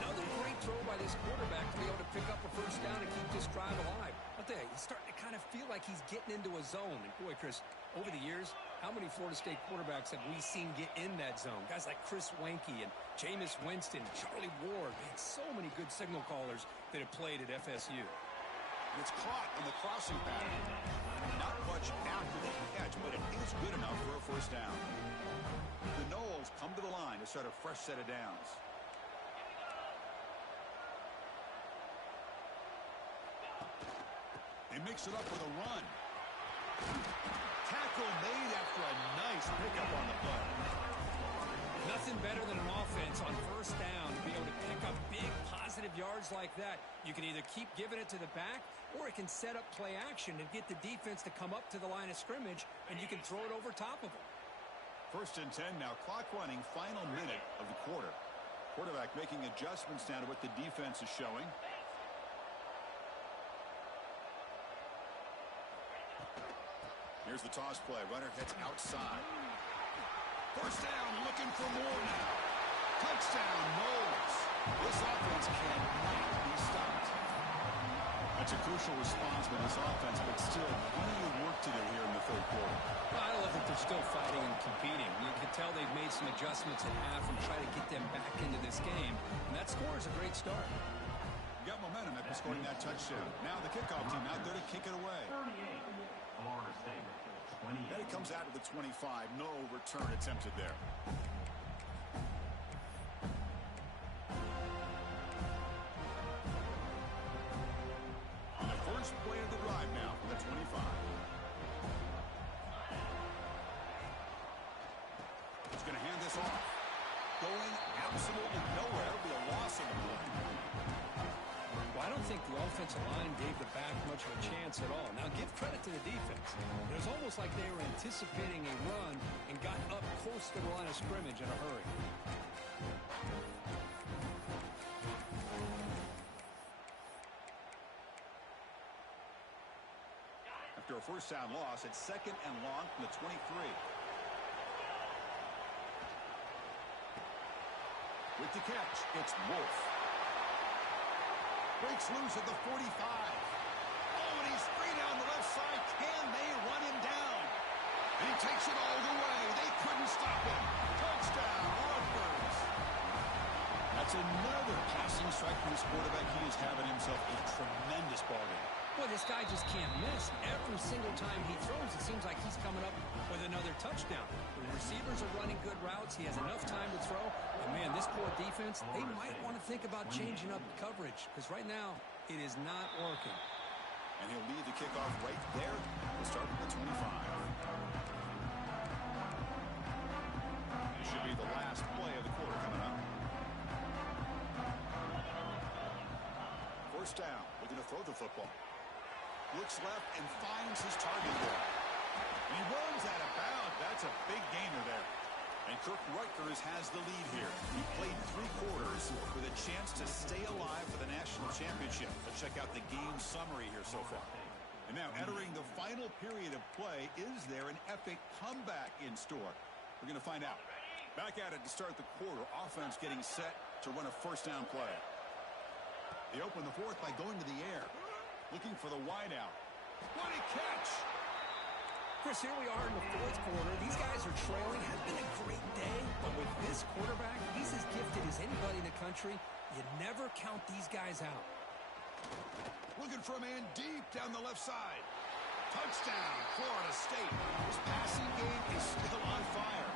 Another great throw by this quarterback to be able to pick up a first down and keep this drive alive. I'll tell you, he's starting to kind of feel like he's getting into a zone. And boy, Chris, over the years, how many Florida State quarterbacks have we seen get in that zone? Guys like Chris Weinke and Jameis Winston, Charlie Ward. Man, so many good signal callers that have played at FSU. It's caught on the crossing pattern. Not much after the catch, but it is good enough for a first down. The Noles come to the line to start a fresh set of downs. They mix it up with a run. Tackle made after a nice pickup on the play. Nothing better than an offense on first down to be able to pick up big positive yards like that. You can either keep giving it to the back, or it can set up play action and get the defense to come up to the line of scrimmage, and you can throw it over top of them. 1st and 10 now, clock running, final minute of the quarter. Quarterback making adjustments down to what the defense is showing. Here's the toss play. Runner heads outside. First down, looking for more now. Touchdown, Noles. This offense cannot be stopped. That's a crucial response by this offense, but still plenty of work to do here in the 3rd quarter. I love that they're still fighting and competing. You can tell they've made some adjustments at half and try to get them back into this game. And that score is a great start. You got momentum after scoring that touchdown. Now the kickoff team out there to kick it away. 38, Florida State. Then it comes out of the 25. No return attempted there. On the first play of the drive now from the 25. He's going to hand this off. Going absolutely nowhere. It'll be a loss of the play. Well, I don't think the offensive line gave the back much of a chance at all. Now, give credit to the defense. It was almost like they were anticipating a run and got up close to the line of scrimmage in a hurry. After a first down loss, it's 2nd and long from the 23. With the catch, it's Wolf. Breaks loose at the 45. Oh, and he's free down the left side. Can they run him down? And he takes it all the way. They couldn't stop him. Touchdown, Rutgers. That's another passing strike from this quarterback. He is having himself a tremendous ball game. Well, this guy just can't miss. Every single time he throws, it seems like he's coming up with another touchdown. The receivers are running good routes. He has enough time to throw. And, man, this poor defense, they might want to think about changing up coverage because right now it is not working. And he'll lead the kickoff right there. We'll start with the 25. This should be the last play of the quarter coming up. First down. Looking to throw the football. Looks left and finds his target there. And he runs out of bounds. That's a big gainer there. And Kirk Rutgers has the lead here. He played 3 quarters with a chance to stay alive for the national championship. Let's check out the game summary here so far. And now entering the final period of play, is there an epic comeback in store? We're going to find out. Back at it to start the quarter. Offense getting set to run a first down play. They open the 4th by going to the air. Looking for the wideout. What a catch! Chris, here we are in the 4th quarter. These guys are trailing. Has been a great day, but with this quarterback, he's as gifted as anybody in the country. You never count these guys out. Looking for a man deep down the left side. Touchdown, Florida State. This passing game is still on fire.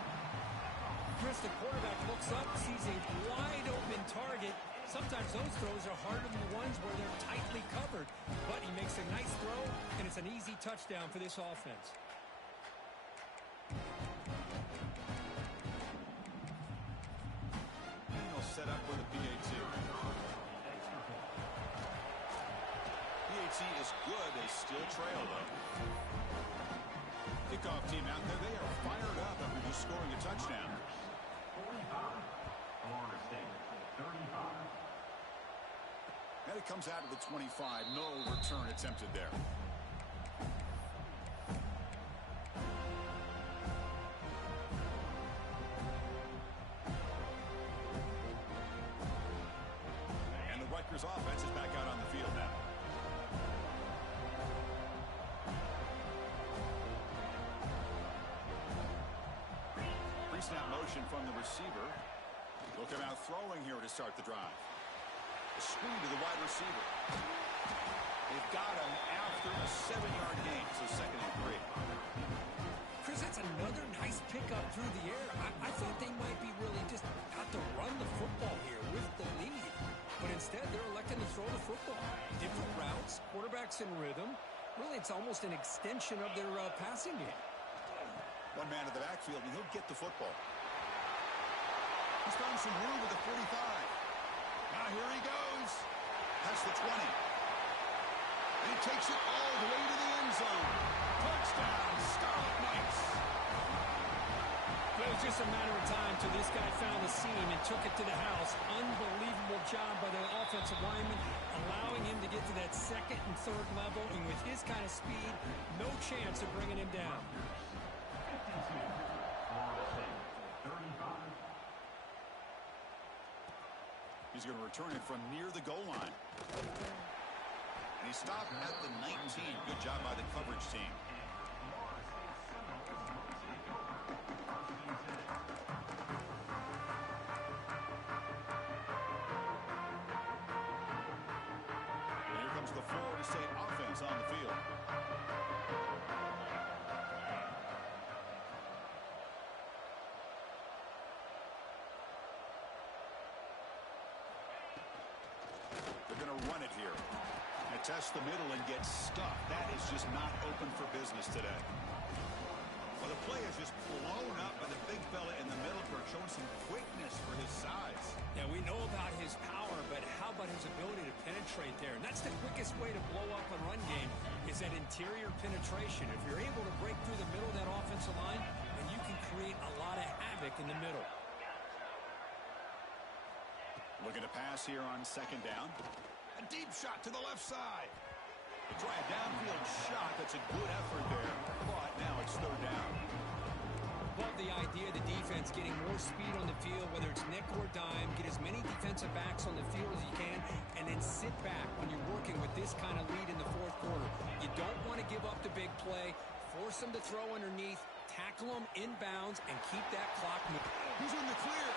Chris, the quarterback looks up, sees a wide-open target. Sometimes those throws are harder than the ones where they're tightly covered. But he makes a nice throw, and it's an easy touchdown for this offense. And they'll set up with a PAT. PAT is good. They still trail, though. Kickoff team out there. They are fired up after just scoring a touchdown. 45, Florida State, 35. And it comes out to the 25. No return attempted there. And the Rutgers offense is back out on the field now. Pre-snap motion from the receiver. They'll come out throwing here to start the drive. A screen to the wide receiver. They've got him after a 7-yard gain, so 2nd and 3. Chris, that's another nice pickup through the air. I thought they might be really just out to run the football here with the lead. But instead, they're electing to throw the football. Different routes, quarterbacks in rhythm. Really, it's almost an extension of their passing game. One man in the backfield, and he'll get the football. He's found some room at the 45. Now here he goes. That's the 20. And he takes it all the way to the end zone. Touchdown, Scarlet Knights. It was just a matter of time till this guy found the seam and took it to the house. Unbelievable job by the offensive lineman, allowing him to get to that 2nd and 3rd level. And with his kind of speed, no chance of bringing him down. He's going to return it from near the goal line. And he stopped at the 19. Good job by the coverage team. And here comes the Florida State offense on the field. Run it here. And test the middle and get stuck. That is just not open for business today. Well, the play is just blown up by the big fella in the middle for showing some quickness for his size. Yeah, we know about his power, but how about his ability to penetrate there? And that's the quickest way to blow up a run game is that interior penetration. If you're able to break through the middle of that offensive line, then you can create a lot of havoc in the middle. Looking to pass here on 2nd down. A deep shot to the left side. They try a downfield shot. That's a good effort there. But now it's 3rd down. Love the idea of the defense getting more speed on the field, whether it's nickel or dime. Get as many defensive backs on the field as you can, and then sit back when you're working with this kind of lead in the 4th quarter. You don't want to give up the big play. Force them to throw underneath. Tackle them inbounds and keep that clock moving. He's in the clear.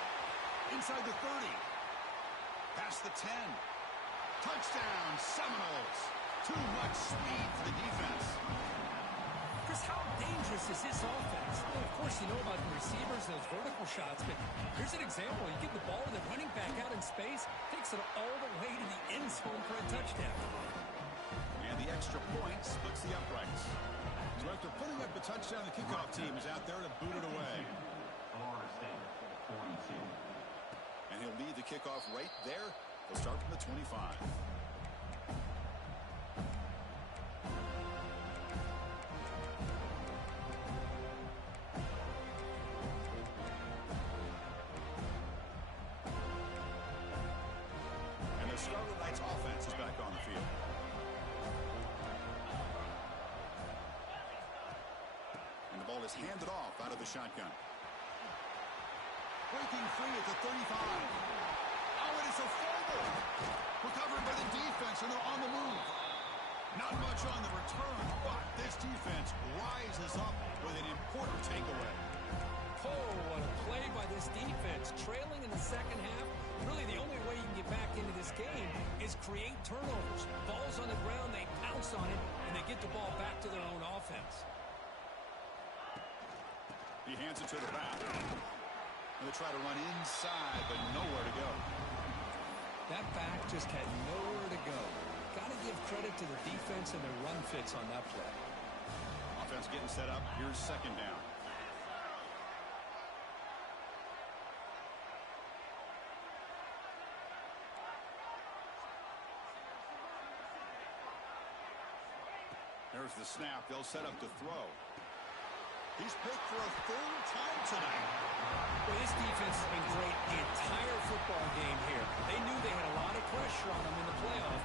Inside the 30. Past the 10. Touchdown, Seminoles. Too much speed for the defense. Chris, how dangerous is this offense? Well, of course, you know about the receivers, those vertical shots, but here's an example. You get the ball and the running back out in space, takes it all the way to the end zone for a touchdown. And the extra point splits the uprights. So after putting up the touchdown, the kickoff team is out there to boot it away. Florida State, 42. And he'll lead the kickoff right there. He'll start from the 25. And the Scarlet Knights offense is back on the field. And the ball is handed off out of the shotgun. Breaking free at the 35. Oh, it is a fumble. Recovered by the defense, and they're on the move. Not much on the return, but this defense rises up with an important takeaway. Oh, what a play by this defense. Trailing in the 2nd half, really the only way you can get back into this game is create turnovers. Ball's on the ground, they pounce on it, and they get the ball back to their own offense. He hands it to the back. And they try to run inside, but nowhere to go. That back just had nowhere to go. Got to give credit to the defense and their run fits on that play. Offense getting set up. Here's 2nd down. There's the snap. They'll set up to throw. He's picked for a 3rd time tonight. Well, this defense has been great the entire football game here. They knew they had a lot of pressure on them in the playoff,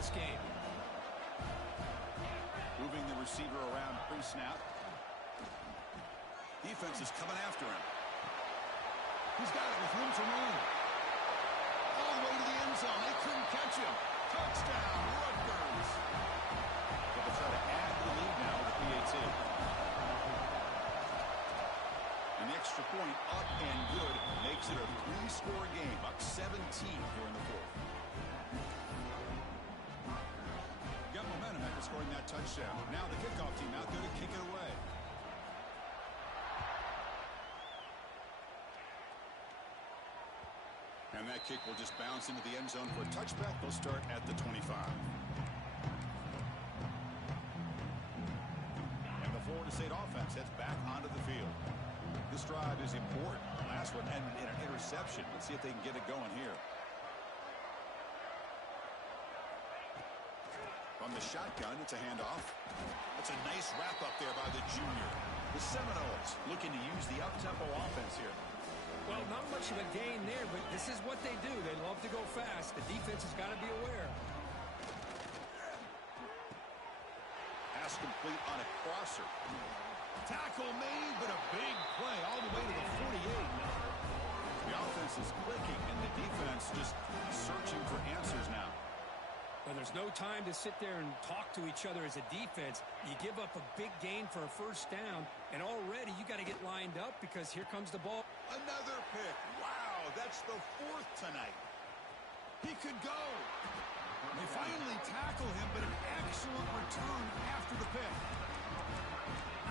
this game. Moving the receiver around pre-snap. Defense is coming after him. He's got it with room to run. All the way to the end zone. They couldn't catch him. Touchdown, Rutgers. They'll try to add to the lead now with the PAT. An extra point up and good makes it a 3-score game, up 17 here in the fourth. Got momentum after scoring that touchdown. Now the kickoff team out there to kick it away. And that kick will just bounce into the end zone for a touchback. They'll start at the 25. And the Florida State offense heads back onto the field. This drive is important. The last one ended in an interception. Let's see if they can get it going here. From the shotgun, it's a handoff. That's a nice wrap-up there by the junior. The Seminoles looking to use the up-tempo offense here. Well, not much of a gain there, but this is what they do. They love to go fast. The defense has got to be aware. Pass complete on a crosser. Tackle made, but a big play all the way to the 48. The offense is clicking, and the defense just searching for answers now. Well, there's no time to sit there and talk to each other as a defense. You give up a big gain for a first down, and already you got to get lined up because here comes the ball. Another pick. Wow, that's the 4th tonight. He could go. They finally tackle him, but an excellent return after the pick.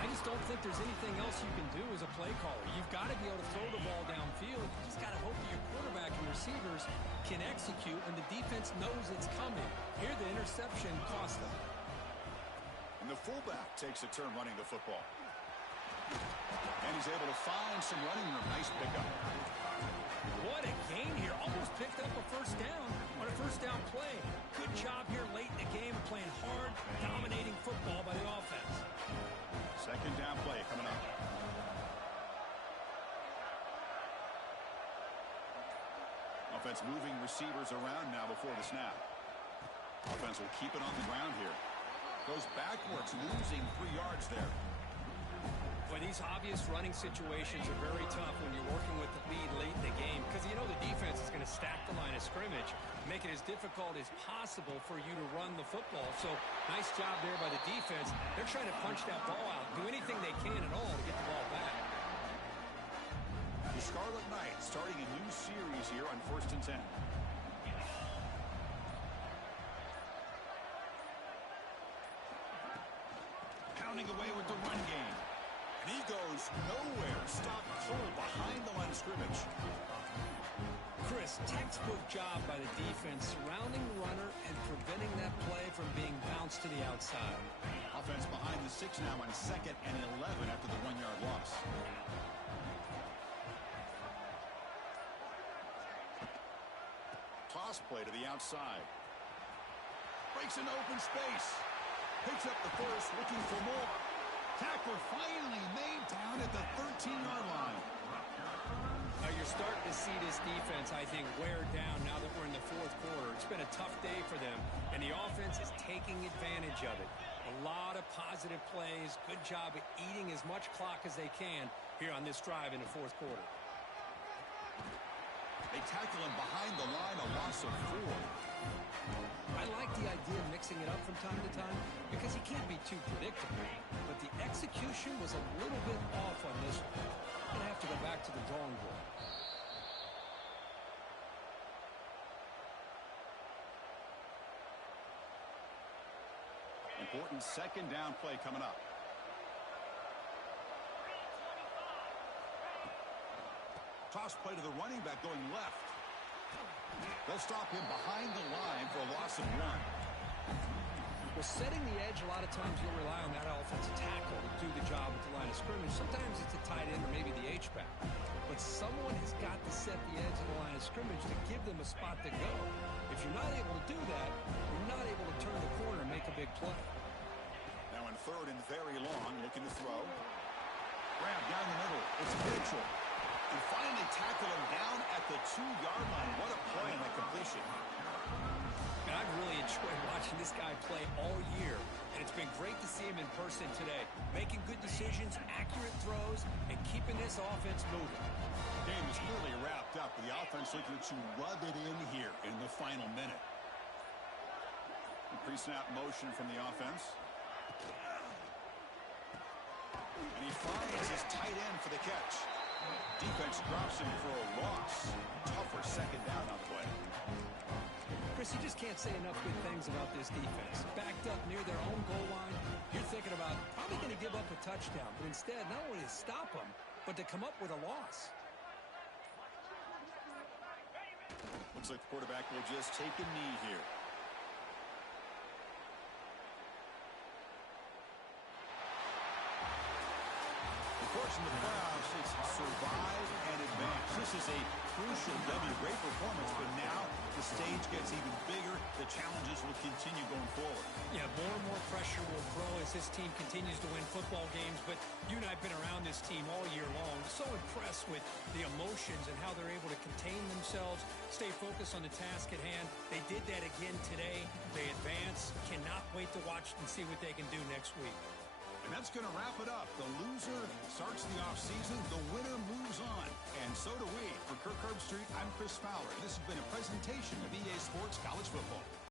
I just don't think there's anything else you can do as a play caller. You've got to be able to throw the ball downfield. You just got to hope that your quarterback and receivers can execute when the defense knows it's coming. Here, the interception cost them. And the fullback takes a turn running the football. And he's able to find some running room. Nice pickup. What a gain here. Almost picked up a first down on a first down play. Good job here late in the game playing hard, dominating football by the offense. Second down play coming up. Offense moving receivers around now before the snap. Offense will keep it on the ground here. Goes backwards, losing 3 yards there. Boy, these obvious running situations are very tough when you're working with the lead late in the game because you know the defense is going to stack the line of scrimmage, make it as difficult as possible for you to run the football. So nice job there by the defense. They're trying to punch that ball out, do anything they can at all to get the ball back. The Scarlet Knights starting a new series here on 1st and 10. Pounding away with the run game. And he goes nowhere. Stop cold behind the line of scrimmage. Chris, textbook job by the defense surrounding the runner and preventing that play from being bounced to the outside. Offense behind the 6 now on 2nd and 11 after the 1-yard loss. Toss play to the outside. Breaks into open space. Picks up the first, looking for more. Tackle finally made down at the 13-yard line. Now you're starting to see this defense, I think, wear down now that we're in the 4th quarter. It's been a tough day for them, and the offense is taking advantage of it. A lot of positive plays. Good job at eating as much clock as they can here on this drive in the 4th quarter. They tackle him behind the line, a loss of 4. I like the idea of mixing it up from time to time because he can't be too predictable. But the execution was a little bit off on this one. I'm going to have to go back to the drawing board. Important 2nd down play coming up. Toss play to the running back going left. They'll stop him behind the line for a loss of 1. Well, setting the edge, a lot of times you'll rely on that offensive tackle to do the job at the line of scrimmage. Sometimes it's a tight end or maybe the H-back. But someone has got to set the edge of the line of scrimmage to give them a spot to go. If you're not able to do that, you're not able to turn the corner and make a big play. Now on 3rd and very long, looking to throw. Grab down the middle. It's Mitchell. And finally tackle him down at the 2-yard line. What a play on that completion. And I've really enjoyed watching this guy play all year, and it's been great to see him in person today, making good decisions, accurate throws, and keeping this offense moving. Game is clearly wrapped up. The offense looking to rub it in here in the final minute. Pre-snap motion from the offense. And he finds his tight end for the catch. Defense drops him for a loss. Tougher second down on the way. Chris, you just can't say enough good things about this defense. Backed up near their own goal line, you're thinking about probably going to give up a touchdown. But instead, not only to stop them, but to come up with a loss. Looks like the quarterback will just take a knee here. Of course, in the playoffs, it's survive and advance. This is a crucial W. Great performance, but now the stage gets even bigger. The challenges will continue going forward. Yeah, more and more pressure will grow as this team continues to win football games. But you and I have been around this team all year long. So impressed with the emotions and how they're able to contain themselves, stay focused on the task at hand. They did that again today. They advance. Cannot wait to watch and see what they can do next week. And that's going to wrap it up. The loser starts the offseason. The winner moves on. And so do we. For Kirk Herbstreit, I'm Chris Fowler. This has been a presentation of EA Sports College Football.